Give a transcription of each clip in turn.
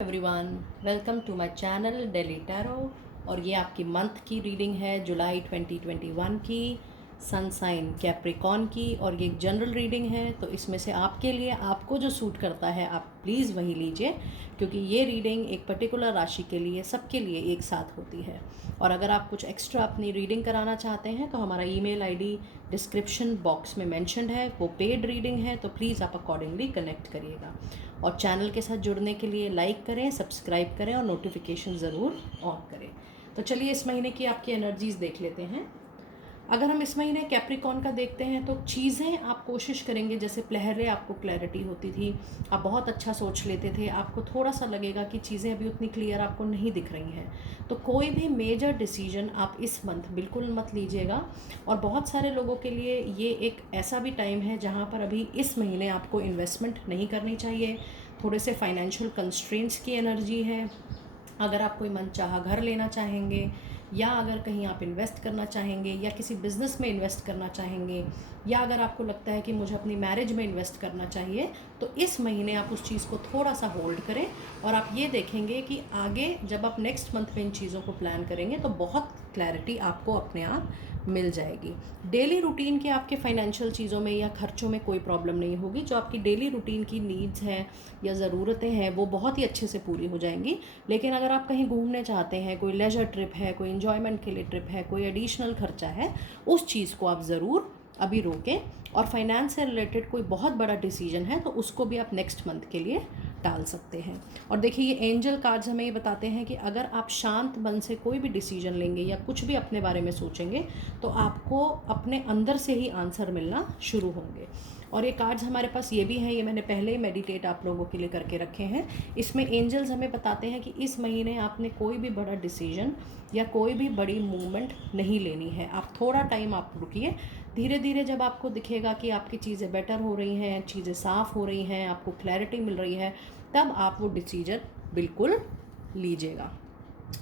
Everyone, welcome to my channel daily tarot. और ये आपकी मंथ की रीडिंग है जुलाई 2021 की, सन साइन कैप्रिकॉर्न की। और ये एक जनरल रीडिंग है, तो इसमें से आपके लिए आपको जो सूट करता है आप प्लीज़ वही लीजिए, क्योंकि ये रीडिंग एक पर्टिकुलर राशि के लिए सबके लिए एक साथ होती है। और अगर आप कुछ एक्स्ट्रा अपनी रीडिंग कराना चाहते हैं तो हमारा ईमेल आईडी डिस्क्रिप्शन बॉक्स में मेंशन्ड है, वो पेड रीडिंग है, तो प्लीज़ आप अकॉर्डिंगली कनेक्ट करिएगा। और चैनल के साथ जुड़ने के लिए लाइक करें, सब्सक्राइब करें और नोटिफिकेशन ज़रूर ऑन करें। तो चलिए इस महीने की आपकी एनर्जीज़ देख लेते हैं। अगर हम इस महीने कैप्रिकॉर्न का देखते हैं तो चीज़ें आप कोशिश करेंगे, जैसे पहले आपको क्लैरिटी होती थी, आप बहुत अच्छा सोच लेते थे, आपको थोड़ा सा लगेगा कि चीज़ें अभी उतनी क्लियर आपको नहीं दिख रही हैं। तो कोई भी मेजर डिसीजन आप इस मंथ बिल्कुल मत लीजिएगा। और बहुत सारे लोगों के लिए ये एक ऐसा भी टाइम है जहाँ पर अभी इस महीने आपको इन्वेस्टमेंट नहीं करनी चाहिए। थोड़े से फाइनेंशियल कंस्ट्रेंट्स की एनर्जी है। अगर आप कोई मनचाहा घर लेना चाहेंगे, या अगर कहीं आप इन्वेस्ट करना चाहेंगे, या किसी बिज़नेस में इन्वेस्ट करना चाहेंगे, या अगर आपको लगता है कि मुझे अपनी मैरिज में इन्वेस्ट करना चाहिए, तो इस महीने आप उस चीज़ को थोड़ा सा होल्ड करें। और आप ये देखेंगे कि आगे जब आप नेक्स्ट मंथ में इन चीज़ों को प्लान करेंगे तो बहुत क्लैरिटी आपको अपने आप मिल जाएगी। डेली रूटीन के आपके फाइनेंशियल चीज़ों में या खर्चों में कोई प्रॉब्लम नहीं होगी। जो आपकी डेली रूटीन की नीड्स हैं या ज़रूरतें हैं वो बहुत ही अच्छे से पूरी हो जाएंगी। लेकिन अगर आप कहीं घूमने चाहते हैं, कोई लेजर ट्रिप है, कोई इन्जॉयमेंट के लिए ट्रिप है, कोई एडिशनल खर्चा है, उस चीज़ को आप ज़रूर अभी रोकें। और फाइनेंस से रिलेटेड कोई बहुत बड़ा डिसीजन है तो उसको भी आप नेक्स्ट मंथ के लिए टाल सकते हैं। और देखिए, ये एंजल कार्ड्स हमें ये बताते हैं कि अगर आप शांत मन से कोई भी डिसीजन लेंगे या कुछ भी अपने बारे में सोचेंगे तो आपको अपने अंदर से ही आंसर मिलना शुरू होंगे। और ये कार्ड्स हमारे पास ये भी हैं, ये मैंने पहले ही मेडिटेट आप लोगों के लिए करके रखे हैं। इसमें एंजल्स हमें बताते हैं कि इस महीने आपने कोई भी बड़ा डिसीजन या कोई भी बड़ी मूवमेंट नहीं लेनी है। आप थोड़ा टाइम आप रुकिए। धीरे धीरे जब आपको दिखेगा कि आपकी चीज़ें बेटर हो रही हैं, चीज़ें साफ़ हो रही हैं, आपको क्लैरिटी मिल रही है, तब आप वो डिसीजन बिल्कुल लीजिएगा।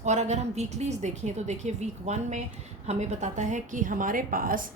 और अगर हम वीकलीज देखें तो देखिए, वीक 1 में हमें बताता है कि हमारे पास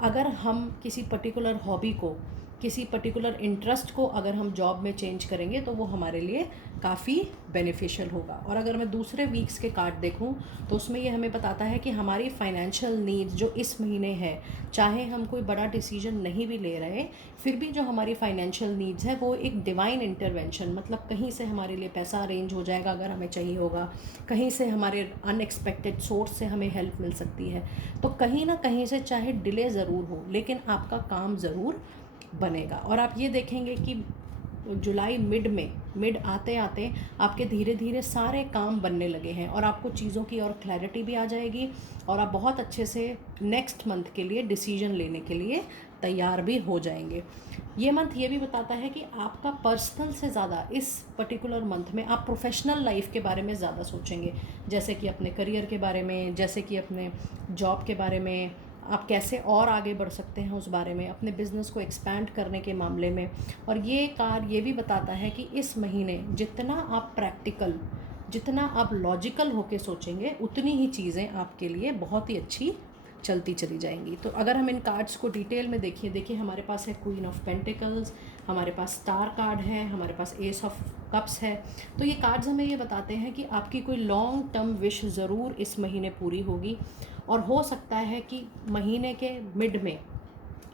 अगर हम किसी पर्टिकुलर हॉबी को, किसी पर्टिकुलर इंटरेस्ट को अगर हम जॉब में चेंज करेंगे तो वो हमारे लिए काफ़ी बेनिफिशियल होगा। और अगर मैं दूसरे वीक्स के कार्ड देखूं तो उसमें ये हमें बताता है कि हमारी फाइनेंशियल नीड्स जो इस महीने है, चाहे हम कोई बड़ा डिसीजन नहीं भी ले रहे, फिर भी जो हमारी फाइनेंशियल नीड्स है वो एक डिवाइन इंटरवेंशन, मतलब कहीं से हमारे लिए पैसा अरेंज हो जाएगा अगर हमें चाहिए होगा, कहीं से हमारे अनएक्सपेक्टेड सोर्स से हमें हेल्प मिल सकती है। तो कहीं ना कहीं से चाहे डिले ज़रूर हो, लेकिन आपका काम ज़रूर बनेगा। और आप ये देखेंगे कि जुलाई मिड आते आते आपके धीरे धीरे सारे काम बनने लगे हैं और आपको चीज़ों की और क्लैरिटी भी आ जाएगी और आप बहुत अच्छे से नेक्स्ट मंथ के लिए डिसीजन लेने के लिए तैयार भी हो जाएंगे। ये मंथ ये भी बताता है कि आपका पर्सनल से ज़्यादा इस पर्टिकुलर मंथ में आप प्रोफेशनल लाइफ के बारे में ज़्यादा सोचेंगे, जैसे कि अपने करियर के बारे में, जैसे कि अपने जॉब के बारे में, आप कैसे और आगे बढ़ सकते हैं उस बारे में, अपने बिज़नेस को एक्सपैंड करने के मामले में। और ये कार्ड ये भी बताता है कि इस महीने जितना आप प्रैक्टिकल, जितना आप लॉजिकल होके सोचेंगे, उतनी ही चीज़ें आपके लिए बहुत ही अच्छी चलती चली जाएंगी। तो अगर हम इन कार्ड्स को डिटेल में देखिए हमारे पास है क्वीन ऑफ पेंटिकल्स, हमारे पास स्टार कार्ड है, हमारे पास एस ऑफ कप्स है। तो ये कार्ड्स हमें ये बताते हैं कि आपकी कोई लॉन्ग टर्म विश ज़रूर इस महीने पूरी होगी। और हो सकता है कि महीने के मिड में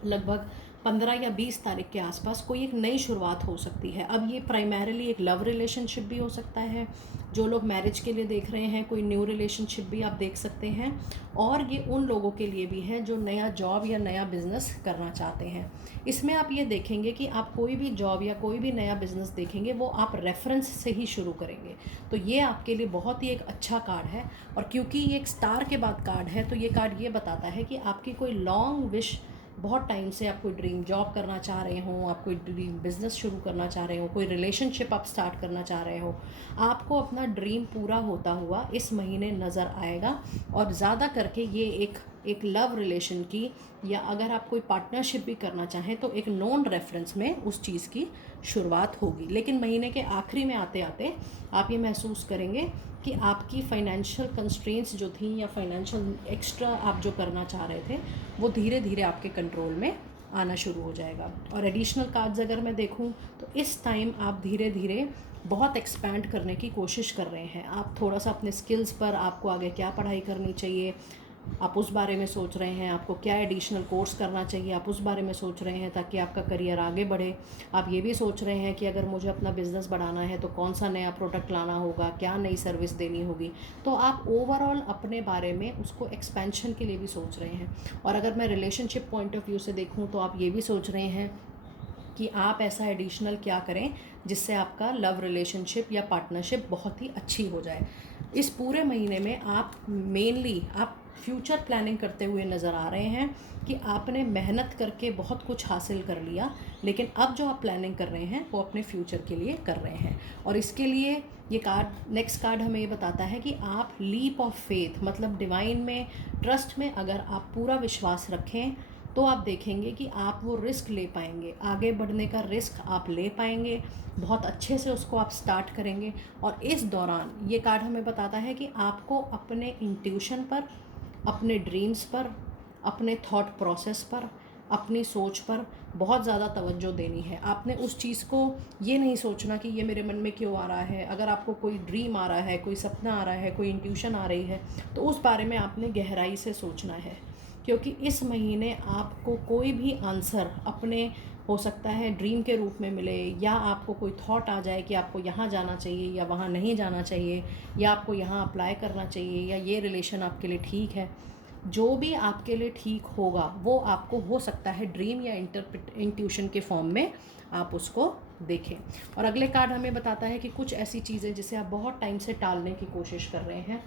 लगभग 15 या 20 तारीख के आसपास कोई एक नई शुरुआत हो सकती है। अब ये प्राइमरीली एक लव रिलेशनशिप भी हो सकता है, जो लोग मैरिज के लिए देख रहे हैं कोई न्यू रिलेशनशिप भी आप देख सकते हैं। और ये उन लोगों के लिए भी है जो नया जॉब या नया बिज़नेस करना चाहते हैं। इसमें आप ये देखेंगे कि आप कोई भी जॉब या कोई भी नया बिज़नेस देखेंगे वो आप रेफरेंस से ही शुरू करेंगे। तो ये आपके लिए बहुत ही एक अच्छा कार्ड है। और क्योंकि ये एक स्टार के बाद कार्ड है तो ये कार्ड ये बताता है कि आपकी कोई लॉन्ग विश, बहुत टाइम से आप कोई ड्रीम जॉब करना चाह रहे हो, आप कोई ड्रीम बिज़नेस शुरू करना चाह रहे हो, कोई रिलेशनशिप आप स्टार्ट करना चाह रहे हो, आपको अपना ड्रीम पूरा होता हुआ इस महीने नज़र आएगा। और ज़्यादा करके ये एक लव रिलेशन की, या अगर आप कोई पार्टनरशिप भी करना चाहें तो एक नॉन रेफरेंस में उस चीज़ की शुरुआत होगी। लेकिन महीने के आखिरी में आते आते आप ये महसूस करेंगे कि आपकी फाइनेंशियल कंस्ट्रेंट्स जो थी या फाइनेंशियल एक्स्ट्रा आप जो करना चाह रहे थे वो धीरे धीरे आपके कंट्रोल में आना शुरू हो जाएगा। और एडिशनल कार्ड्स अगर मैं देखूं तो इस टाइम आप धीरे धीरे बहुत एक्सपैंड करने की कोशिश कर रहे हैं। आप थोड़ा सा अपने स्किल्स पर, आपको आगे क्या पढ़ाई करनी चाहिए, आप उस बारे में सोच रहे हैं। आपको क्या एडिशनल कोर्स करना चाहिए, आप उस बारे में सोच रहे हैं ताकि आपका करियर आगे बढ़े। आप ये भी सोच रहे हैं कि अगर मुझे अपना बिज़नेस बढ़ाना है तो कौन सा नया प्रोडक्ट लाना होगा, क्या नई सर्विस देनी होगी। तो आप ओवरऑल अपने बारे में उसको एक्सपेंशन के लिए भी सोच रहे हैं। और अगर मैं रिलेशनशिप पॉइंट ऑफ व्यू से देखूँ तो आप ये भी सोच रहे हैं कि आप ऐसा एडिशनल क्या करें जिससे आपका लव रिलेशनशिप या पार्टनरशिप बहुत ही अच्छी हो जाए। इस पूरे महीने में आप मेनली आप फ्यूचर प्लानिंग करते हुए नज़र आ रहे हैं कि आपने मेहनत करके बहुत कुछ हासिल कर लिया, लेकिन अब जो आप प्लानिंग कर रहे हैं वो अपने फ्यूचर के लिए कर रहे हैं। और इसके लिए ये कार्ड, नेक्स्ट कार्ड हमें ये बताता है कि आप लीप ऑफ फेथ, मतलब डिवाइन में, ट्रस्ट में अगर आप पूरा विश्वास रखें तो आप देखेंगे कि आप वो रिस्क ले पाएंगे, आगे बढ़ने का रिस्क आप ले पाएंगे, बहुत अच्छे से उसको आप स्टार्ट करेंगे। और इस दौरान ये कार्ड हमें बताता है कि आपको अपने इंट्यूशन पर, अपने ड्रीम्स पर, अपने थॉट प्रोसेस पर, अपनी सोच पर बहुत ज़्यादा तवज्जो देनी है। आपने उस चीज़ को ये नहीं सोचना कि ये मेरे मन में क्यों आ रहा है। अगर आपको कोई ड्रीम आ रहा है, कोई सपना आ रहा है, कोई इंट्यूशन आ रही है, तो उस बारे में आपने गहराई से सोचना है। क्योंकि इस महीने आपको कोई भी आंसर अपने, हो सकता है ड्रीम के रूप में मिले, या आपको कोई थॉट आ जाए कि आपको यहाँ जाना चाहिए या वहाँ नहीं जाना चाहिए, या आपको यहाँ अप्लाई करना चाहिए, या ये रिलेशन आपके लिए ठीक है। जो भी आपके लिए ठीक होगा वो आपको, हो सकता है ड्रीम या इंट्यूशन के फॉर्म में आप उसको देखें। और अगले कार्ड हमें बताता है कि कुछ ऐसी चीज़ें जिसे आप बहुत टाइम से टालने की कोशिश कर रहे हैं,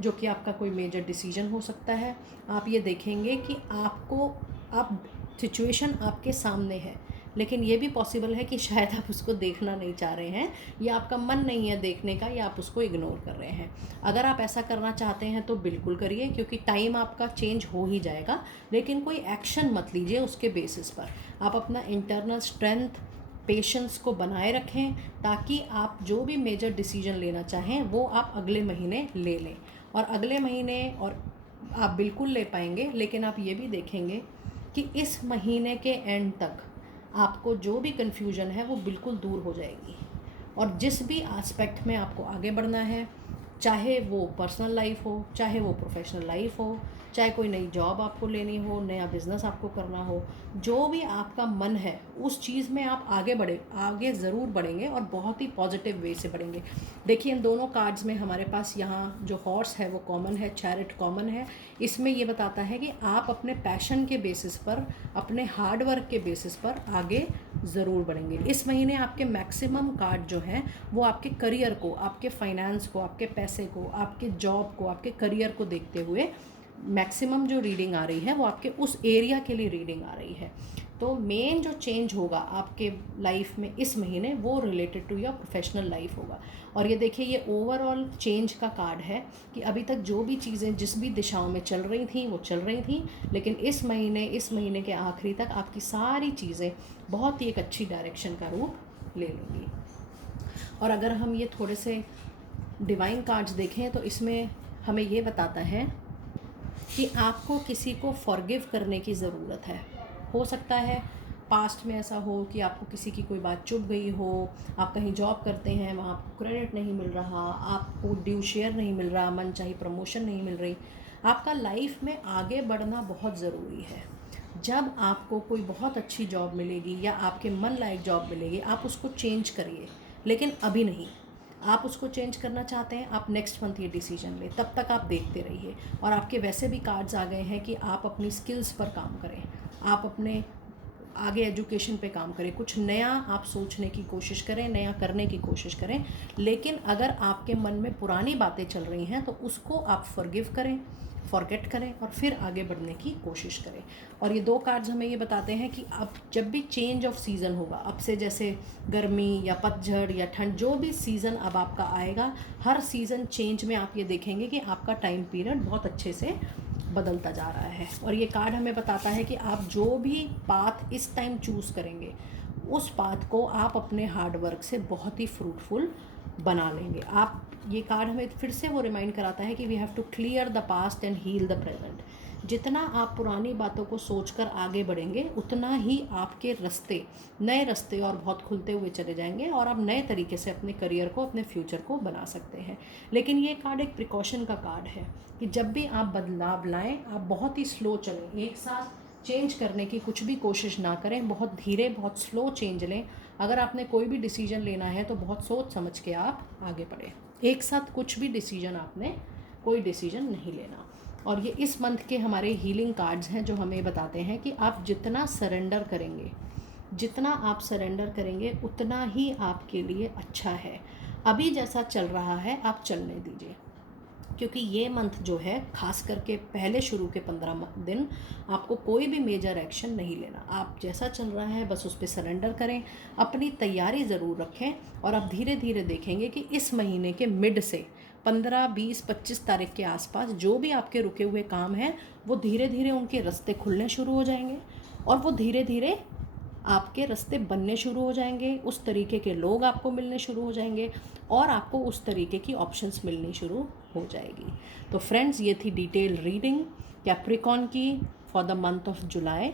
जो कि आपका कोई मेजर डिसीजन हो सकता है। आप ये देखेंगे कि आपको, आप, सिचुएशन आपके सामने है, लेकिन ये भी पॉसिबल है कि शायद आप उसको देखना नहीं चाह रहे हैं, या आपका मन नहीं है देखने का, या आप उसको इग्नोर कर रहे हैं। अगर आप ऐसा करना चाहते हैं तो बिल्कुल करिए, क्योंकि टाइम आपका चेंज हो ही जाएगा, लेकिन कोई एक्शन मत लीजिए उसके बेसिस पर। आप अपना इंटरनल स्ट्रेंथ, पेशेंस को बनाए रखें, ताकि आप जो भी मेजर डिसीजन लेना चाहें वो आप अगले महीने ले लें। और अगले महीने, और आप बिल्कुल ले पाएंगे, लेकिन आप ये भी देखेंगे कि इस महीने के एंड तक आपको जो भी कन्फ्यूजन है वो बिल्कुल दूर हो जाएगी। और जिस भी एस्पेक्ट में आपको आगे बढ़ना है, चाहे वो पर्सनल लाइफ हो, चाहे वो प्रोफेशनल लाइफ हो, चाहे कोई नई जॉब आपको लेनी हो, नया बिज़नेस आपको करना हो, जो भी आपका मन है उस चीज़ में आप आगे ज़रूर बढ़ेंगे, और बहुत ही पॉजिटिव वे से बढ़ेंगे। देखिए इन दोनों कार्ड्स में हमारे पास यहाँ जो हॉर्स है वो कॉमन है, चैरिट कॉमन है। इसमें ये बताता है कि आप अपने पैशन के बेसिस पर, अपने हार्ड वर्क के बेसिस पर आगे ज़रूर बढ़ेंगे। इस महीने आपके मैक्सिमम कार्ड जो हैं वो आपके करियर को, आपके फाइनेंस को, आपके पैसे को, आपके जॉब को, आपके करियर को देखते हुए मैक्सिमम जो रीडिंग आ रही है वो आपके उस एरिया के लिए रीडिंग आ रही है। तो मेन जो चेंज होगा आपके लाइफ में इस महीने वो related to your professional life होगा। और ये देखिए ये ओवरऑल चेंज का कार्ड है कि अभी तक जो भी चीज़ें जिस भी दिशाओं में चल रही थी वो चल रही थी, लेकिन इस महीने के आखिरी तक आपकी सारी चीज़ें बहुत ही एक अच्छी डायरेक्शन का रूप ले लेंगी। और अगर हम ये थोड़े से डिवाइन कार्ड्स देखें तो इसमें हमें ये बताता है कि आपको किसी को फॉरगिव करने की ज़रूरत है। हो सकता है पास्ट में ऐसा हो कि आपको किसी की कोई बात चुभ गई हो, आप कहीं जॉब करते हैं, वहाँ आपको क्रेडिट नहीं मिल रहा, आपको ड्यू शेयर नहीं मिल रहा, मन चाही प्रमोशन नहीं मिल रही। आपका लाइफ में आगे बढ़ना बहुत ज़रूरी है। जब आपको कोई बहुत अच्छी जॉब मिलेगी या आपके मन लायक जॉब मिलेगी, आप उसको चेंज करिए, लेकिन अभी नहीं। आप उसको चेंज करना चाहते हैं, आप नेक्स्ट मंथ ये डिसीजन लें, तब तक आप देखते रहिए। और आपके वैसे भी कार्ड्स आ गए हैं कि आप अपनी स्किल्स पर काम करें, आप अपने आगे एजुकेशन पे काम करें, कुछ नया आप सोचने की कोशिश करें, नया करने की कोशिश करें। लेकिन अगर आपके मन में पुरानी बातें चल रही हैं तो उसको आप फॉरगिव करें, फॉरगेट करें, और फिर आगे बढ़ने की कोशिश करें। और ये दो कार्ड्स हमें ये बताते हैं कि अब जब भी चेंज ऑफ सीज़न होगा, अब से जैसे गर्मी या पतझड़ या ठंड, जो भी सीज़न अब आपका आएगा, हर सीज़न चेंज में आप ये देखेंगे कि आपका टाइम पीरियड बहुत अच्छे से बदलता जा रहा है। और ये कार्ड हमें बताता है कि आप जो भी पाथ इस टाइम चूज़ करेंगे, उस पाथ को आप अपने हार्ड वर्क से बहुत ही फ्रूटफुल बना लेंगे। आप, ये कार्ड हमें फिर से वो रिमाइंड कराता है कि we have to clear the past and heal the present. जितना आप पुरानी बातों को सोचकर आगे बढ़ेंगे उतना ही आपके रास्ते, नए रास्ते और बहुत खुलते हुए चले जाएंगे और आप नए तरीके से अपने करियर को, अपने फ्यूचर को बना सकते हैं। लेकिन ये कार्ड एक प्रिकॉशन का कार्ड है कि जब भी आप बदलाव लाएं आप बहुत ही स्लो चलें, एक साथ चेंज करने की कुछ भी कोशिश ना करें, बहुत धीरे, बहुत स्लो चेंज लें। अगर आपने कोई भी डिसीजन लेना है तो बहुत सोच समझ के आप आगे बढ़ें। एक साथ कुछ भी डिसीजन, आपने कोई डिसीजन नहीं लेना। और ये इस मंथ के हमारे हीलिंग कार्ड्स हैं जो हमें बताते हैं कि आप जितना सरेंडर करेंगे, जितना आप सरेंडर करेंगे उतना ही आपके लिए अच्छा है। अभी जैसा चल रहा है आप चलने दीजिए, क्योंकि ये मंथ जो है खास करके पहले शुरू के 15 दिन आपको कोई भी मेजर एक्शन नहीं लेना। आप जैसा चल रहा है बस उस पर सरेंडर करें, अपनी तैयारी ज़रूर रखें और आप धीरे धीरे देखेंगे कि इस महीने के मिड से 15, 20, 25 तारीख के आसपास जो भी आपके रुके हुए काम हैं वो धीरे धीरे उनके रास्ते खुलने शुरू हो जाएंगे और वो धीरे धीरे आपके रास्ते बनने शुरू हो जाएंगे। उस तरीके के लोग आपको मिलने शुरू हो जाएंगे और आपको उस तरीके की ऑप्शंस मिलनी शुरू हो जाएगी। तो फ्रेंड्स, ये थी डिटेल रीडिंग कैप्रिकॉर्न की for the month of July.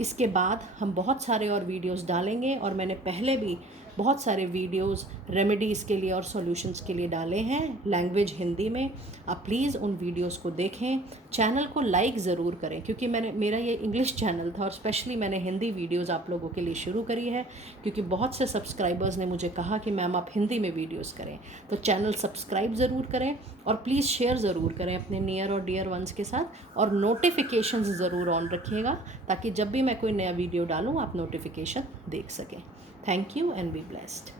इसके बाद हम बहुत सारे और वीडियोस डालेंगे और मैंने पहले भी बहुत सारे वीडियोस रेमेडीज़ के लिए और सॉल्यूशंस के लिए डाले हैं लैंग्वेज हिंदी में। आप प्लीज़ उन वीडियोस को देखें, चैनल को लाइक ज़रूर करें, क्योंकि मेरा ये इंग्लिश चैनल था और स्पेशली मैंने हिंदी वीडियोस आप लोगों के लिए शुरू करी है, क्योंकि बहुत से सब्सक्राइबर्स ने मुझे कहा कि मैम आप हिंदी में वीडियोज़ करें। तो चैनल सब्सक्राइब ज़रूर करें और प्लीज़ शेयर ज़रूर करें अपने नियर और डियर वंस के साथ, और नोटिफिकेशंस ज़रूर ऑन रखिएगा ताकि जब भी मैं कोई नया वीडियो डालूँ आप नोटिफिकेशन देख सकें। Thank you and be blessed.